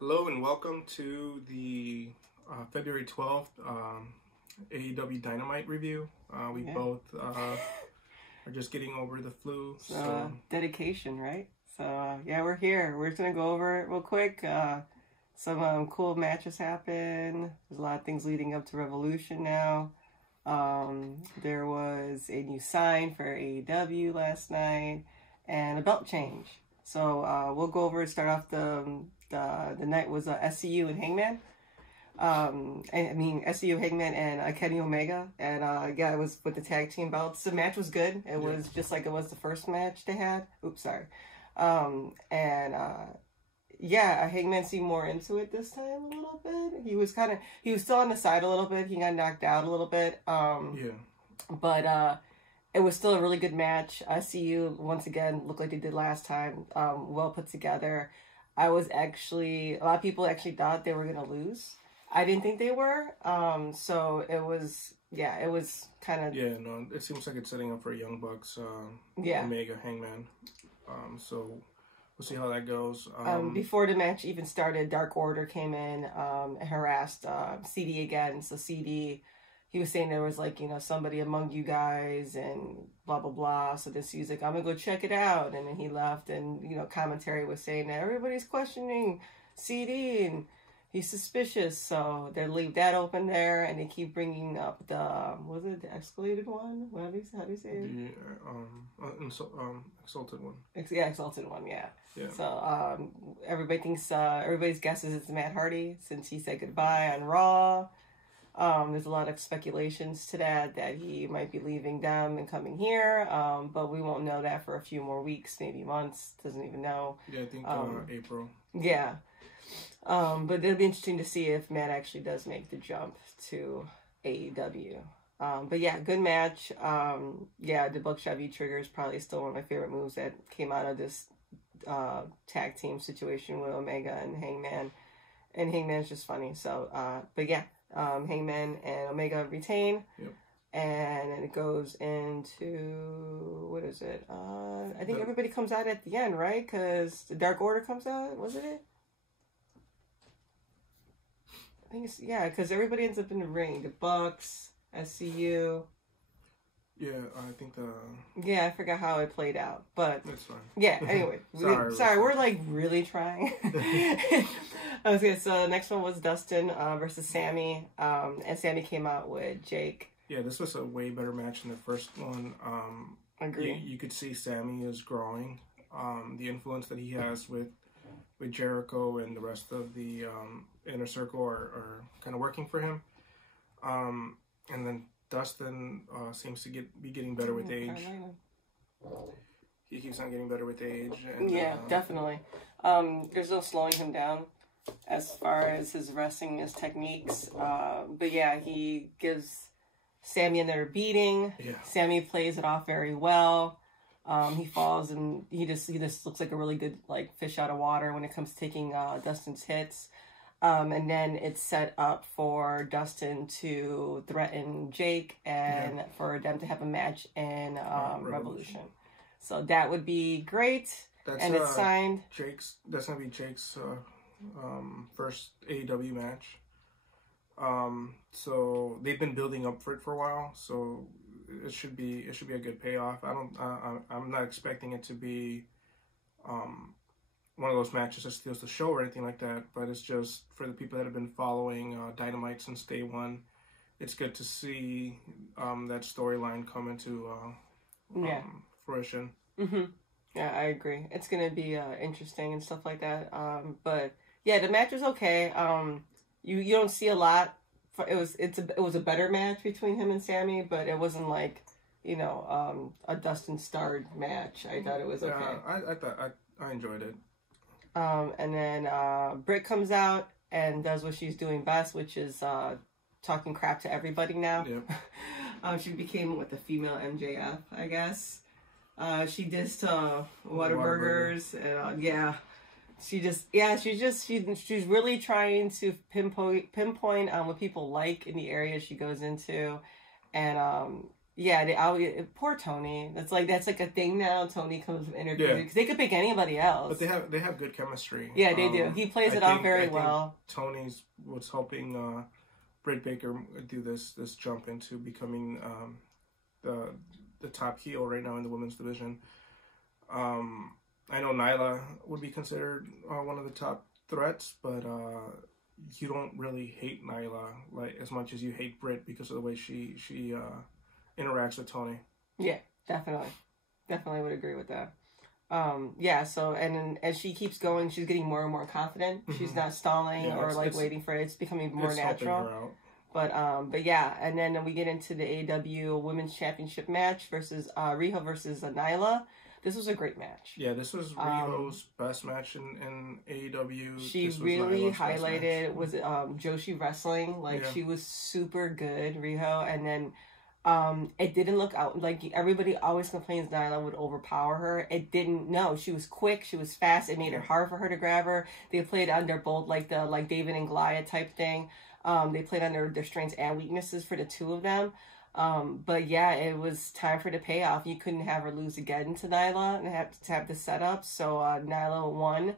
Hello and welcome to the February 12th AEW Dynamite review. We both are just getting over the flu. So dedication, right? So yeah, we're here. We're just going to go over it real quick. Some cool matches happen. There's a lot of things leading up to Revolution now. There was a new sign for AEW last night and a belt change. So we'll go over and start off the night was SCU and Hangman. SCU, Hangman, and Kenny Omega. And yeah, it was with the tag team belts. The match was good. It was just like it was the first match they had. Oops, sorry. Hangman seemed more into it this time a little bit. He was still on the side a little bit. He got knocked out a little bit. But it was still a really good match. SCU, once again, looked like they did last time. Well put together. A lot of people actually thought they were going to lose. I didn't think they were. So it was kind of... Yeah, no, it seems like it's setting up for Young Bucks, Omega, Hangman. So we'll see how that goes. Before the match even started, Dark Order came in and harassed CD again. So CD... He was saying there was somebody among you guys and blah, blah, blah. So this he's like, I'm going to go check it out. And then he left and, commentary was saying that everybody's questioning CD and he's suspicious. So they leave that open there and they keep bringing up the escalated one? How do you say it? Exalted one. Exalted one, yeah. So everybody thinks, everybody's guesses it's Matt Hardy since he said goodbye on Raw. There's a lot of speculations to that he might be leaving them and coming here, but we won't know that for a few more weeks, maybe months, doesn't even know. Yeah, I think April. Yeah. But it'll be interesting to see if Matt actually does make the jump to AEW. But yeah, good match. The Buckshot V-Trigger is probably still one of my favorite moves that came out of this tag team situation with Omega and Hangman. And Hangman's just funny, so, but yeah. Hangman and Omega retain. Yep. And then it goes into, what is it? I think everybody comes out at the end, right? Because the Dark Order comes out, wasn't it? I think it's, because everybody ends up in the ring. The Bucks, SCU. Yeah, I think Yeah, I forgot how it played out, but... That's fine. Yeah, anyway. sorry, we're really trying. Okay, so the next one was Dustin versus Sammy, and Sammy came out with Jake. Yeah, this was a way better match than the first one. Agree. You could see Sammy is growing. The influence that he has with Jericho and the rest of the Inner Circle are kind of working for him. And then Dustin seems to be getting better with age. He keeps on getting better with age. And, definitely. There's no slowing him down as far as his wrestling, his techniques. But yeah, he gives Sammy another beating. Yeah. Sammy plays it off very well. He falls and he just looks like a really good fish out of water when it comes to taking Dustin's hits. And then it's set up for Dustin to threaten Jake and for them to have a match in Revolution. So that would be great. It's signed. That's going to be Jake's first AEW match. So they've been building up for it for a while. So it should be a good payoff. I'm not expecting it to be one of those matches that steals the show or anything like that, but it's just for the people that have been following Dynamite since day one. It's good to see that storyline come into fruition. Mm-hmm. Yeah, I agree. It's gonna be interesting and stuff like that. But yeah, the match was okay. You don't see a lot. It was a better match between him and Sammy, but it wasn't a Dustin Starred match. I thought it was okay. I enjoyed it. And then Britt comes out and does what she's doing best, which is talking crap to everybody now. Yep. She became the female MJF, I guess. She dissed Whataburgers. She's really trying to pinpoint on what people like in the area she goes into, and Yeah, poor Tony. That's like a thing now. Tony comes from interviews because they could pick anybody else. But they have good chemistry. Yeah, they do. He plays it off very well. Tony's was helping Britt Baker do this jump into becoming the top heel right now in the women's division. I know Nyla would be considered one of the top threats, but you don't really hate Nyla like as much as you hate Britt because of the way she interacts with Tony. Yeah, definitely would agree with that. So and then as she keeps going, she's getting more and more confident. Mm-hmm. She's not stalling or waiting for it. It's becoming more natural. But yeah, and then we get into the AEW Women's Championship match versus Riho versus Nyla. This was a great match. Yeah, this was Riho's best match in AEW. She really highlighted Joshi wrestling. She was super good, Riho, and then it didn't look out like everybody always complains Nyla would overpower her. It didn't. No, she was quick. She was fast. It made it hard for her to grab her. They played under both like David and Goliath type thing. They played under their strengths and weaknesses for the two of them. But yeah, it was time for the payoff. You couldn't have her lose again to Nyla and have to have the setup. So Nyla won.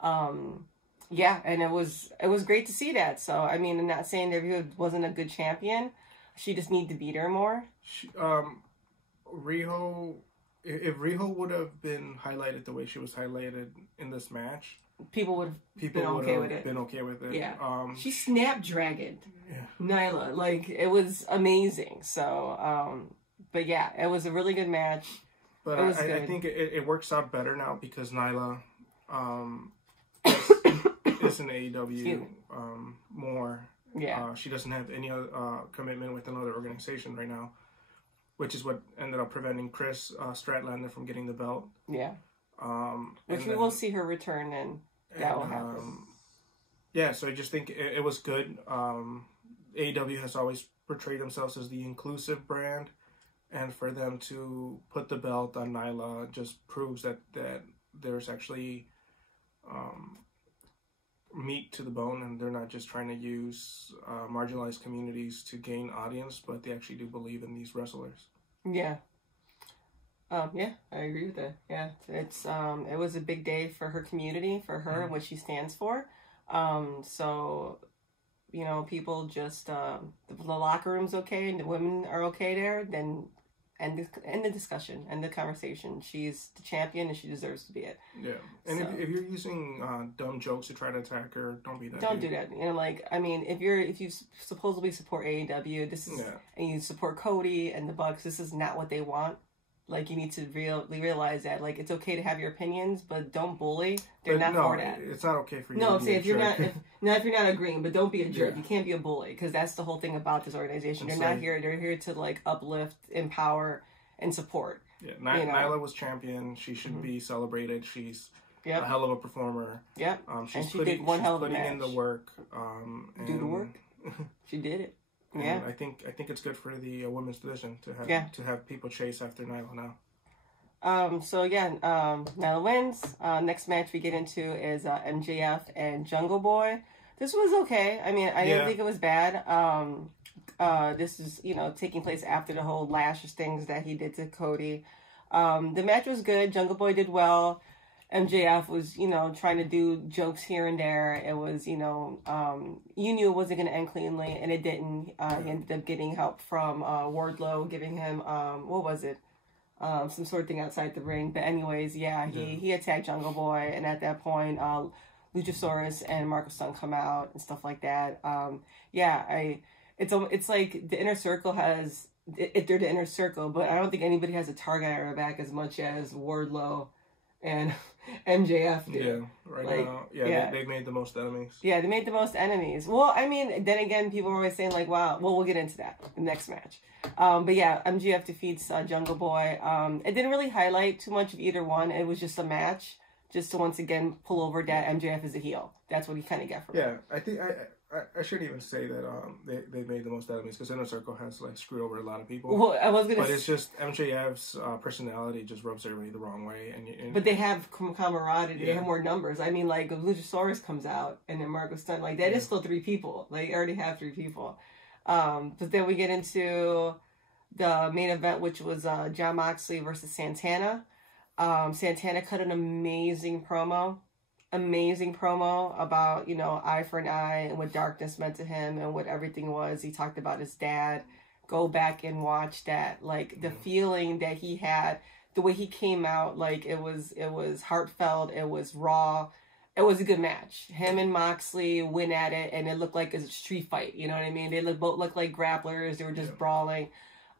And it was great to see that. So I mean, I'm not saying that Riho wasn't a good champion. She just needed to beat her more. Riho, if Riho would have been highlighted the way she was highlighted in this match, people would have been okay with it. Yeah. She snapdragoned Nyla. It was amazing. So, but yeah, it was a really good match. But I think it works out better now because Nyla is in AEW more. Yeah. She doesn't have any other commitment with another organization right now, which is what ended up preventing Chris Stratlander from getting the belt. Yeah. Which we will see her return and that will happen. Yeah, so I just think it was good. AEW has always portrayed themselves as the inclusive brand, and for them to put the belt on Nyla just proves that there's actually meat to the bone, and they're not just trying to use marginalized communities to gain audience, but they actually do believe in these wrestlers. Yeah. Yeah, I agree with that. Yeah, it's it was a big day for her community, for her and what she stands for. So, people just the locker room's okay and the women are okay there, then end the discussion, end the conversation. She's the champion and she deserves to be it. Yeah, and so, if you're using dumb jokes to try to attack her, don't be that. Don't do that. If you supposedly support AEW, and you support Cody and the Bucks, this is not what they want. You need to realize that, it's okay to have your opinions, but don't bully. For that. It's not okay for you. No, I'm saying if you're not agreeing, but don't be a jerk. Yeah. You can't be a bully, because that's the whole thing about this organization. They're here to uplift, empower, and support. Yeah, Nyla was champion. She should be celebrated. She's a hell of a performer. Yep. She did one hell of a match. Putting in the work. Do the work. She did it. Yeah, and I think it's good for the women's division to have people chase after Nyla now. Nyla wins. Next match we get into is MJF and Jungle Boy. This was okay. I mean, I didn't think it was bad. This is taking place after the whole lashes things that he did to Cody. The match was good. Jungle Boy did well. MJF was, trying to do jokes here and there. It was, you knew it wasn't going to end cleanly, and it didn't. He ended up getting help from Wardlow, giving him, what was it? Some sort of thing outside the ring. But anyways, he attacked Jungle Boy, and at that point, Luchasaurus and Marco Stunt come out and stuff like that. It's like the Inner Circle has, they're the Inner Circle, but I don't think anybody has a target on their back as much as Wardlow and MJF did. They made the most enemies. Yeah, they made the most enemies. Well, I mean, then again, people are always saying wow, we'll get into that in the next match. But yeah, MJF defeats Jungle Boy. It didn't really highlight too much of either one. It was just a match, just to once again pull over that MJF is a heel. That's what he kind of got from it. Yeah, I think I shouldn't even say that they made the most enemies, because Inner Circle has screwed over a lot of people. Well, but it's just MJF's personality just rubs everybody the wrong way, and but they have camaraderie. They have more numbers. I mean, if Luchasaurus comes out and then Marco Stunt, is still 3 people. They already have 3 people. But then we get into the main event, which was Jon Moxley versus Santana. Santana cut an amazing promo about, you know, eye for an eye and what darkness meant to him and what everything was. He talked about his dad. Go back and watch that. Like, the feeling that he had, the way he came out, like, it was heartfelt, it was raw. It was a good match. Him and Moxley went at it, and it looked like a street fight. You know what I mean? They both looked like grapplers. They were just brawling.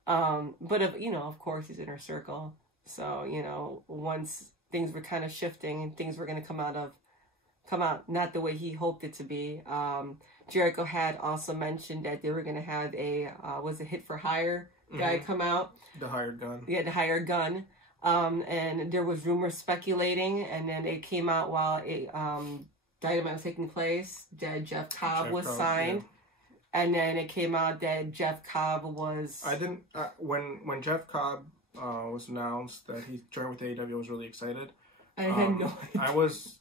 But, of course, he's Inner Circle. So, you know, once things were kind of shifting and things were going to come out not the way he hoped it to be. Jericho had also mentioned that they were going to have a Hit for Hire guy come out. The hired gun. Yeah, the hired gun. And there was rumors speculating, and then it came out while Dynamite was taking place that Jeff Cobb was signed. Yeah. And then it came out that Jeff Cobb was... I didn't... when Jeff Cobb was announced that he joined with AEW, I was really excited. I had no idea. I was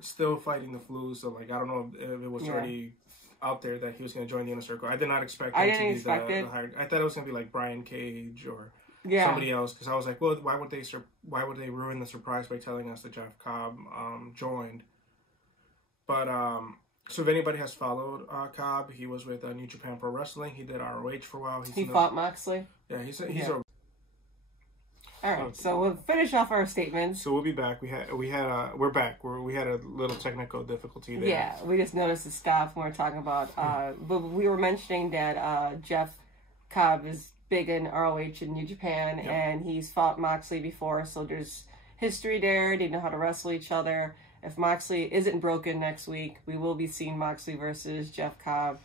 still fighting the flu, so, like, I don't know if it was already out there that he was going to join the Inner Circle. I did not expect him to be the hired... I thought it was going to be, like, Brian Cage or... somebody else, because I was like, well, why would they ruin the surprise by telling us that Jeff Cobb joined? But so if anybody has followed Cobb, he was with New Japan Pro Wrestling. He did ROH for a while. He fought Moxley. Yeah, he's a. All right, so we'll finish off our statements. So we'll be back. We're back. We had a little technical difficulty there. Yeah, we just noticed the stop when we were talking about. But we were mentioning that Jeff Cobb is big in ROH in New Japan, and he's fought Moxley before, so there's history there. They know how to wrestle each other. If Moxley isn't broken next week, we will be seeing Moxley versus Jeff Cobb.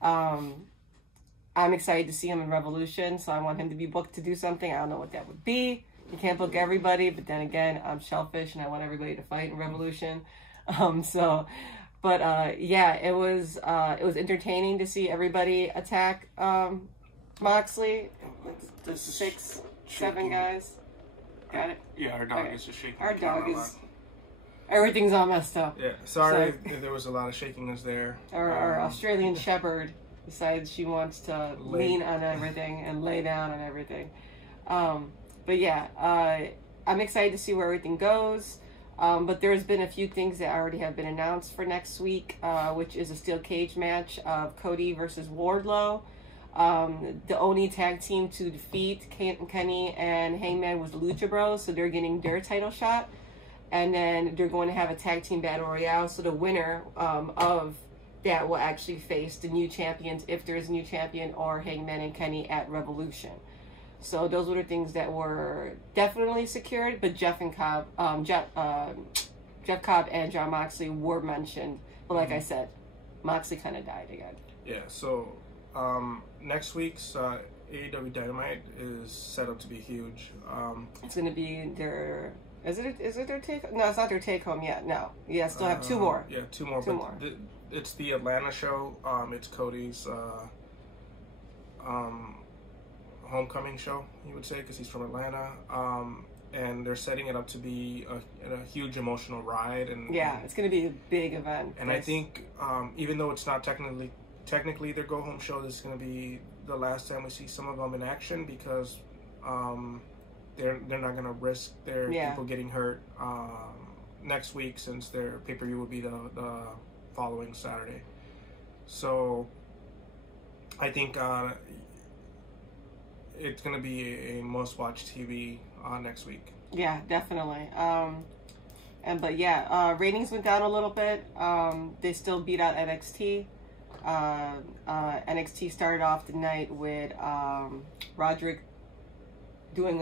I'm excited to see him in Revolution, so I want him to be booked to do something. I don't know what that would be. You can't book everybody, but then again, I'm selfish, and I want everybody to fight in Revolution. It was entertaining to see everybody attack Moxley. The 6, 7 guys. Got it? Yeah, our dog is just shaking. Our dog is... Everything's all messed up. Yeah, sorry if there was a lot of shakiness there. Our Australian Shepherd decides she wants to lean on everything and lay down on everything. I'm excited to see where everything goes. But there's been a few things that already have been announced for next week, which is a steel cage match of Cody versus Wardlow. The only tag team to defeat Kenny and Hangman was the Lucha Bros, so they're getting their title shot. And then they're going to have a tag team battle royale, so the winner of that will actually face the new champions, if there's a new champion, or Hangman and Kenny at Revolution. So those were the things that were definitely secured, but Jeff Cobb and Jon Moxley were mentioned. But like I said, Moxley kind of died again. Yeah, so next week's AEW Dynamite is set up to be huge. It's going to be their... Is it their take? No, it's not their take home yet. No, still have 2 more. Yeah, 2 more. It's the Atlanta show. It's Cody's homecoming show, you would say, because he's from Atlanta. And they're setting it up to be a huge emotional ride. It's going to be a big event. And I think even though it's not technically their go home show, this is going to be the last time we see some of them in action, because. They're not going to risk their people getting hurt next week, since their pay-per-view will be the following Saturday. So I think it's going to be a must-watch TV next week. Yeah, definitely. Ratings went down a little bit. They still beat out NXT. NXT started off the night with Roderick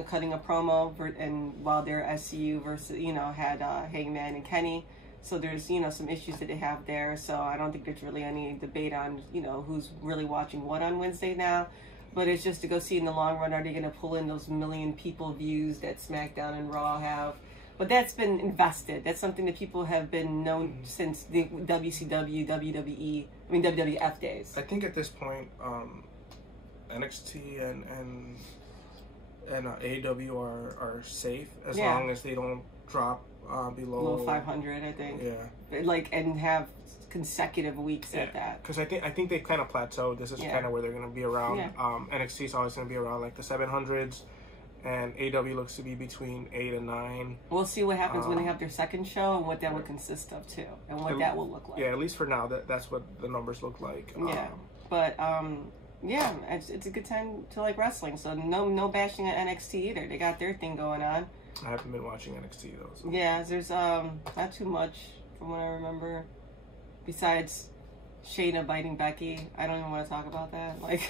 cutting a promo and while they're SCU versus had Hangman and Kenny, so there's some issues that they have there. So I don't think there's really any debate on who's really watching what on Wednesday now, but it's just to go see in the long run, are they going to pull in those 1 million people views that SmackDown and Raw have? But that's been invested. That's something that people have been known since the WCW, WWE, WWF days. I think at this point, NXT and AEW are safe as long as they don't drop below 500, I think. Yeah. And have consecutive weeks at that. Because I think they kind of plateaued. This is kind of where they're going to be around. Yeah. NXT is always going to be around like the 700s, and AEW looks to be between 8 and 9. We'll see what happens when they have their second show and what that would consist of too, and what that will look like. Yeah, at least for now, that's what the numbers look like. But yeah, it's a good time to like wrestling. So no bashing at NXT either. They got their thing going on. I haven't been watching NXT though. So. Yeah, there's not too much from what I remember, besides Shayna biting Becky. I don't even want to talk about that. Like,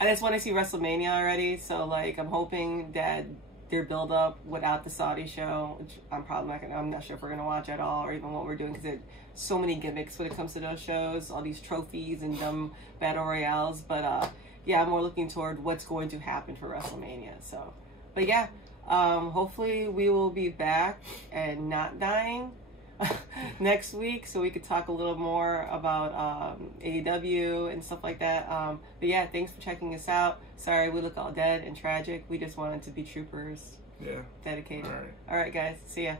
I just want to see WrestleMania already. So like, I'm hoping that their build up without the Saudi show, which I'm not sure if we're gonna watch at all, or even what we're doing, because there's so many gimmicks when it comes to those shows, all these trophies and dumb battle royales. But yeah, I'm more looking toward what's going to happen for WrestleMania. So, but yeah, hopefully we will be back and not dying next week, so we could talk a little more about AEW and stuff like that. But yeah, thanks for checking us out. Sorry we look all dead and tragic. We just wanted to be troopers. Yeah. Dedicated. All right guys. See ya.